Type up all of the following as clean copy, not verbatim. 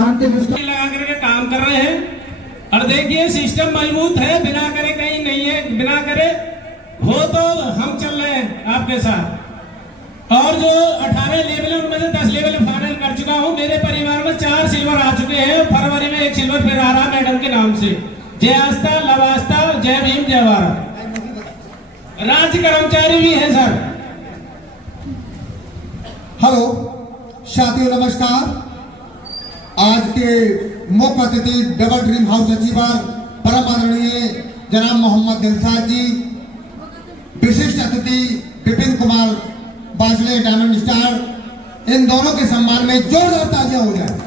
शांति लगा करके काम कर रहे हैं। और देखिए सिस्टम मजबूत है, बिना करे कहीं नहीं है, बिना करे हो तो हम चल रहे हैं आपके साथ। और जो 18 लेवल है उनमें से 10 लेवल फाइनल कर चुका हूँ। मेरे परिवार में 4 सिल्वर आ चुके हैं। फरवरी में 1 सिल्वर फिर आ रहा मैडम के नाम से। जय आस्था, लव आस्था, जय भीम, जय भारत। राज्य कर्मचारी भी है सर। हेलो साथियों, नमस्कार। आज के मुख्य अतिथि डबल ड्रीम हाउस अचीवर परम आदरणीय जनाब मोहम्मद दिलशाद जी, विशिष्ट अतिथि विपिन कुमार बाजले डायमंड स्टार, इन दोनों के सम्मान में जोरदार तालियां हो जाए।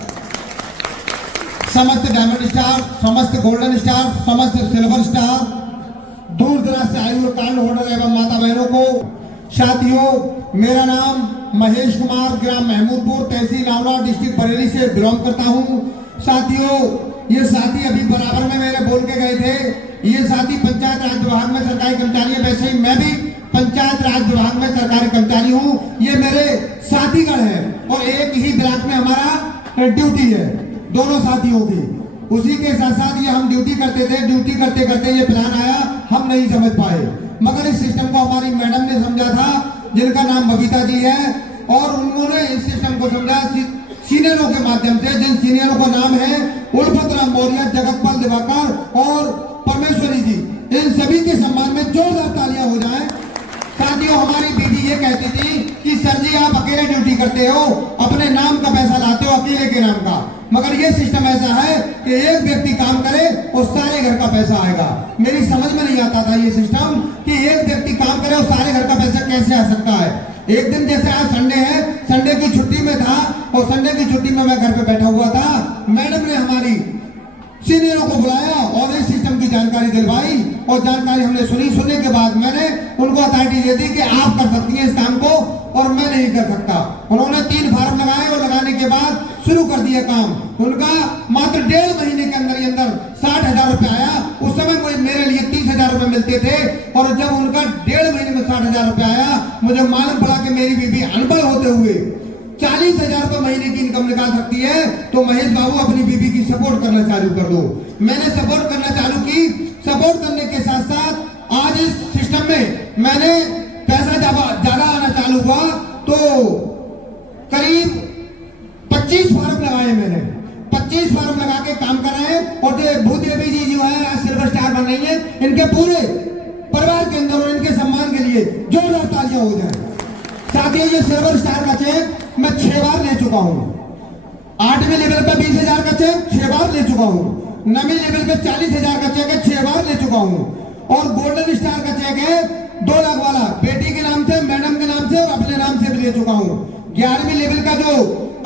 समस्त डायमंड स्टार, समस्त गोल्डन स्टार, समस्त सिल्वर स्टार, दूर दराज से आयु कार्ड होल्डर एवं माता बहनों को। साथियों, मेरा नाम महेश कुमार, ग्राम महमूदपुर, तहसील आंवला, डिस्ट्रिक्ट बरेली से बिलोंग करता हूं। साथियों, ये साथी अभी बराबर में मेरे बोल के गए थे। ये साथी पंचायत राज विभाग में सरकारी कर्मचारी है। वैसे ही मैं भी पंचायत राज विभाग में सरकारी कर्मचारी हूँ। ये मेरे साथीगण है और एक ही ब्लॉक में हमारा ड्यूटी है, दोनों साथियों की। उसी के साथ साथ ये हम ड्यूटी करते थे। ड्यूटी करते करते ये प्लान आया, हम नहीं समझ पाए, मगर इस सिस्टम को हमारी मैडम ने समझा था, जिनका नाम बबीता जी है, और उन्होंने इस सिस्टम को समझा सीनियरों के माध्यम से। जिन सीनियरों का नाम है उल्फत राम मौर्य, जगतपाल दिवाकर और परमेश्वरी जी, इन सभी के सम्मान में जोरदार तालियां हो जाएं। साथियों, हमारी बीबी ये कहती थी कि सर जी आप अकेले ड्यूटी करते हो, अपने नाम का पैसा लाते हो, अकेले के नाम का, मगर ये सिस्टम ऐसा है कि एक व्यक्ति काम करे और सारे घर का पैसा आएगा। मेरी समझ में नहीं आता था ये सिस्टम कि एक व्यक्ति काम करे और सारे घर का पैसा कैसे आ सकता है। एक दिन जैसे आज संडे है, संडे की छुट्टी में था और संडे की छुट्टी में मैं घर पे बैठा हुआ था। मैडम ने हमारी सीनियरों को बुलाया और इस सिस्टम की जानकारी दिलवाई, और जानकारी हमने सुनी। सुनने के बाद मैंने उनको अथॉरिटी दे दी कि आप कर सकती हैं इस काम को और मैं नहीं कर सकता। उन्होंने 3 फार्म लगाए और लगाने के बाद शुरू कर दिया काम। उनका मात्र 1.5 महीने के अंदर ही अंदर 60,000 रुपए आया। उस समय कोई मेरे लिए 30,000 रुपए मिलते थे, और जब उनका 1.5 महीने में 60,000 रुपए आया, मुझे मालूम पड़ा कि मेरी बीबी अनपढ़ होते हुए 40,000 रुपए महीने की इनकम निकाल सकती है। तो महेश बाबू अपनी बीबी की सपोर्ट करना चालू कर दो। मैंने सपोर्ट करना चालू की। सपोर्ट करने के साथ साथ आज इस सिस्टम में मैंने पैसा ज्यादा आना चालू हुआ, तो करीब 25 फार्म लगाए मैंने। 25 फार्म लगा के काम कर रहे हैं। और जो भूदेवी जी जो है आज सिल्वर स्टार बन रही है, इनके पूरे परिवार के अंदर और इनके सम्मान के लिए जोरदार तालियां हो जाए। साथियों, ये सिल्वर स्टार का चेक मैं 6 बार ले चुका हूँ। 8वें लेवल पे 20,000 का चेक 6 बार ले चुका हूँ। 9वें लेवल पे 40,000 का चेक है, 6 बार ले चुका हूँ। और गोल्डन स्टार का चेक है 2 लाख वाला, बेटी के नाम से, मैडम के नाम से और अपने नाम से भी ले चुका हूँ। 11वीं लेवल का जो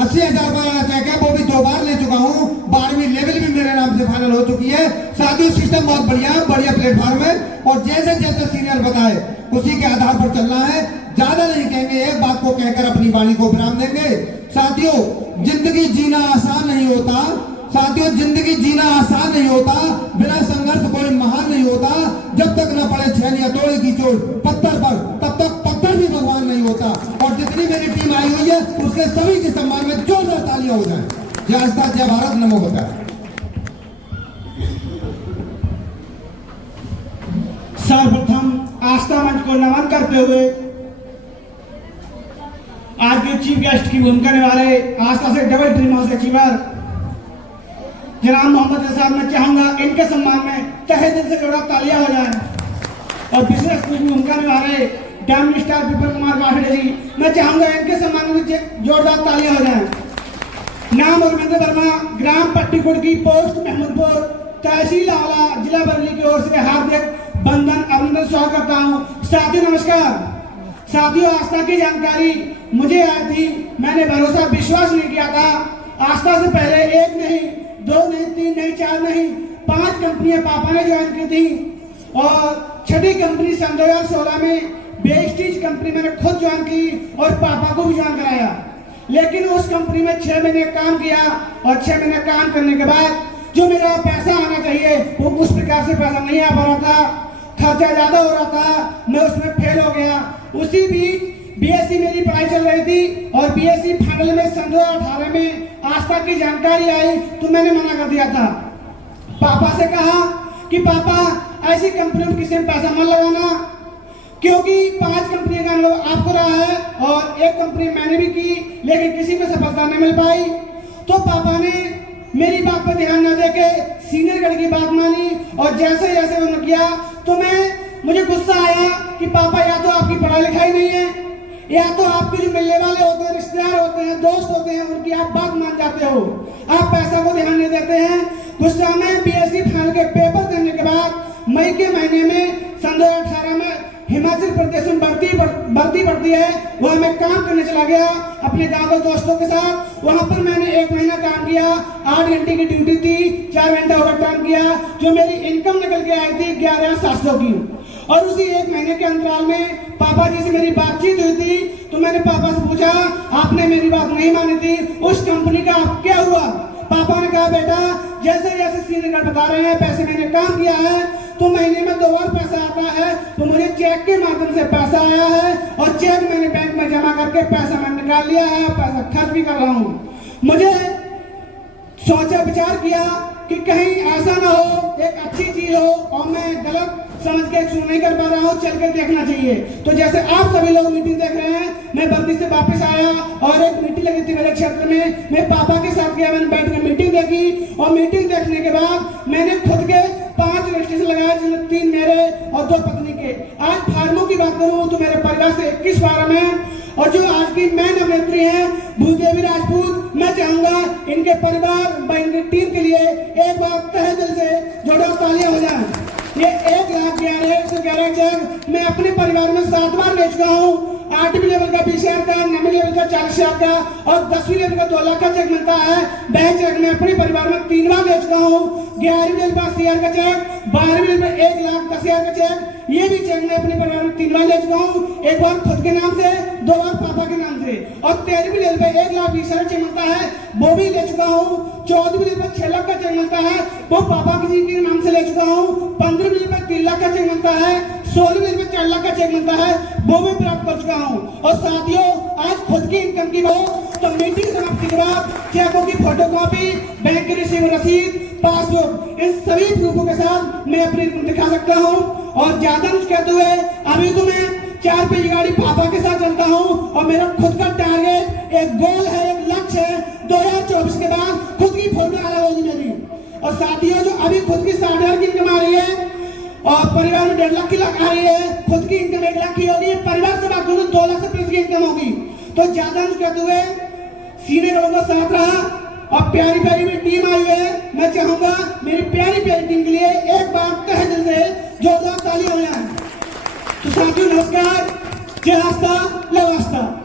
80,000 वाला चेक है वो भी 2 बार ले चुका हूँ। 12वीं लेवल भी मेरे नाम से फाइनल हो चुकी है। साथियों, सिस्टम बहुत बढ़िया प्लेटफॉर्म है, और जैसे जैसे सीनियर बताए उसी के आधार पर चलना है। ज्यादा नहीं कहेंगे, एक बात को कहकर अपनी वाणी को विराम देंगे। साथियों, जिंदगी जीना आसान नहीं होता। साथियों, जिंदगी जीना आसान नहीं होता। बिना संघर्ष कोई महान नहीं होता। जब तक न पड़े छेन या तोड़े की चोट पत्थर पर, तब तक पत्थर भी भगवान नहीं होता। और जितनी मेरी टीम आई हुई है उसके सभी के सम्मान में जोरदार तालियां हो जाए। जय आस्था, जय भारत, नमो बुद्धाय। सर्वप्रथम आस्था मंच को नमन करते हुए आज के चीफ गेस्ट की भूमिका निभाए आस्था से डबल ड्रीम हाउस अचीवर जनाब मोहम्मद साहब, मैं चाहूंगा इनके सम्मान में तहे दिल से जोड़ा तालियां हो जाएं। और विशेष भूमिका निभा रहे डायमंड स्टार विपिन कुमार बाजले जी, मैं चाहूंगा इनके सम्मान में जोरदार तालियां हो जाएं। नाम अरविंद वर्मा, ग्राम पट्टीकुड़ की, पोस्ट महमूदपुर, तहसील आंवला, जिला बरेली की ओर से हार्दिक बंधन अभिनंदन स्वागत करता हूँ। साथियों नमस्कार। साथियों, आस्था की जानकारी मुझे आई थी, मैंने भरोसा विश्वास नहीं किया था। आस्था से पहले 1 नहीं, 2 नहीं, 3 नहीं, 4 नहीं, 5 कंपनियां पापा ने ज्वाइन की थी, और 6ठी कंपनी सन 2016 में बेस्टीज कंपनी मैंने खुद ज्वाइन की और पापा को भी ज्वाइन कराया। लेकिन उस कंपनी में 6 महीने काम किया, और 6 महीने काम करने के बाद जो मेरा पैसा आना चाहिए वो उस प्रकार से पैसा नहीं आ पा रहा था। खर्चा ज्यादा हो रहा था, मैं उसमें फेल हो गया। उसी बीच बीएससी मेरी पढ़ाई चल रही थी और बीएससी फाइनल में सन 2018 में आस्था की जानकारी आई तो मैंने मना कर दिया था। पापा से कहा कि पापा ऐसी कंपनी में किसी में पैसा मत लगाना, क्योंकि 5 कंपनी का अनुभव आपको रहा है और एक कंपनी मैंने भी की लेकिन किसी को सफलता नहीं मिल पाई। तो पापा ने मेरी बात पर ध्यान न देके सीनियर गढ़ की बात मानी और जैसे जैसे उन्होंने किया तो मुझे गुस्सा आया कि पापा या तो आपकी पढ़ाई लिखाई नहीं है या तो आपके जो मिलने वाले होते हैं, रिश्तेदार होते हैं, दोस्त होते हैं, उनकी आप बात मान जाते हो, आप पैसा को ध्यान नहीं देते हैं। गुस्सा में बीएससी फाइनल के पेपर देने के बाद मई के महीने में सन 2018 में हिमाचल प्रदेश में भर्ती पड़ती है, वहाँ मैं काम करने चला गया अपने गांव के दोस्तों के साथ। वहाँ पर मैंने 1 महीना काम किया, 8 घंटे की ड्यूटी थी, 4 घंटा ओवर टाइम किया, जो मेरी इनकम निकल के आई थी 11,700 की। और उसी 1 महीने के अंतराल में पापा जी से मेरी बातचीत हुई थी तो मैंने पापा से पूछा, आपने मेरी बात नहीं मानी थी, उस कंपनी का क्या हुआ? पापा ने कहा, बेटा जैसे जैसे सीनियर बता रहे हैं पैसे मैंने काम किया है तो महीने में 2 बार पैसा आता है, तो मुझे चेक के माध्यम से पैसा आया है और चेक मैंने बैंक में जमा करके पैसा मैंने निकाल लिया है, पैसा खर्च भी कर रहा हूँ। मुझे सोचा विचार किया कि कहीं ऐसा ना हो एक अच्छी चीज हो और मैं गलत समझ के शुरू नहीं कर पा रहा हूँ, चल के देखना चाहिए। तो जैसे आप सभी लोग मीटिंग देख रहे हैं, मैं भर्ती से वापस आया और एक मीटिंग लगी थी मेरे क्षेत्र में, मैं पापा के साथ गया, मैंने बैठ कर मीटिंग देखी और मीटिंग देखने के बाद मैंने खुद के 5 रजिस्ट्रेशन लगाए, जिसमें 3 मेरे और 2 पत्नी के। आज फार्मों की बात करूँ तो मेरे परिवार से 21 फार्म है और जो आज की मैन अभिनेत्री हैं भूदेवी राजपूत, मैं चाहूंगा इनके परिवार व इनकी टीम के लिए एक बार तहे दिल से जोरदार तालियां हो जाएं। ये 1,11,111 चेक मैं अपने परिवार में 7 बार ले चुका हूँ। 8वीं लेवल का 20,000 का, 9वीं लेवल का 40,000 का और 10वीं लेवल का 2 लाख का चेक मिलता है। बैंक चेक मैं अपने परिवार में 3 बार ले चुका हूँ। 11वीं लेवल का 80,000 का चेक, 12वीं लेवल में 1,10,000 का चेक, ये भी चेक मैं अपने परिवार में 3 बार ले चुका हूँ। 1 बार खुद के नाम से, 2 बार पापा के नाम से। और 13वीं लेवल पे 1,20,000 चेक मिलता है, वो भी ले चुका हूँ। 14वीं लेवल पे 6 लाख का चेक मिलता है, वो पापा जी के नाम से ले चुका हूँ। 15वीं लेवल पे 3 लाख का चेक मिलता है, 16वीं लेवल पे 4 लाख का चेक मिलता है, वो भी प्राप्त कर चुका हूँ। और साथियों, आज खुद की इनकम की बात तो मीटिंग समाप्ति के बाद चेकों की फोटोकॉपी, बैंक की रिसीव रसीद, पासबुक, इन सभी प्रूफों के साथ मैं अपनी इनकम दिखा सकता हूँ। और ज्यादा कुछ कहते हुए अभी तो मैं 4 पहिया गाड़ी पापा के साथ चलता हूँ और मेरा खुद का टारगेट, एक गोल है, एक लक्ष्य है, 2024 के बाद खुद की फोटो अलग होगी मेरी। और साथियों, जो अभी खुद की 60,000 की इनकम आ रही है और परिवार में 1.5 लाख की आ रही है, खुद की इनकम 1 लाख की हो रही है, परिवार से बात करूँ 2 लाख से प्लस की इनकम होगी। तो ज्यादा कुछ कहते हुए सीनियर लोगों का साथ रहा और प्यारी प्यारी मेरी टीम आई है, मैं चाहूंगा मेरी प्यारी प्यारी टीम के लिए एक बार तहे दिल से जोरदार ताली हो जाए। तो साथियों नमस्कार, जय आस्था, लव आस्था।